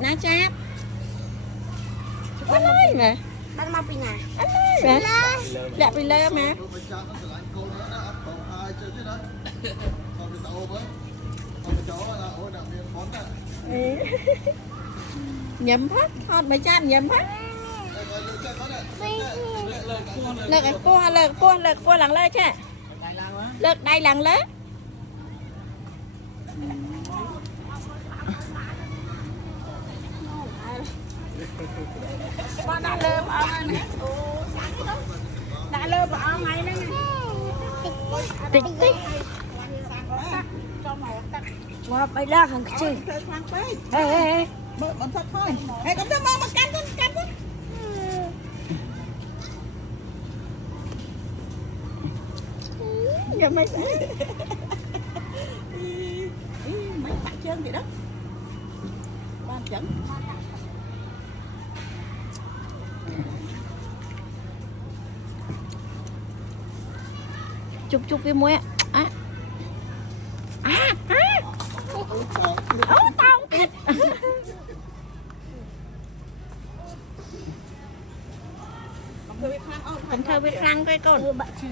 ná cháp anh ơi mà Bạn mau pin à? anh ơi mà đẹp đi lên mà nhầm hết con mày chan nhầm hết lực cua lần lên chứ lực đây lần lớn con đã lơ bỏ này đã lơ bỏ mày nữa tích tích Wow, bay ra hàng chi. Ê. Mình thật thôi. Ê, cũng đó mà canh đó. Giờ mày sẽ mấy bạn chân vậy đó. Ban chẩn. Chúc cái muối á. Tao thịt. Mình thơ biết răng coi con. Bạn chưa?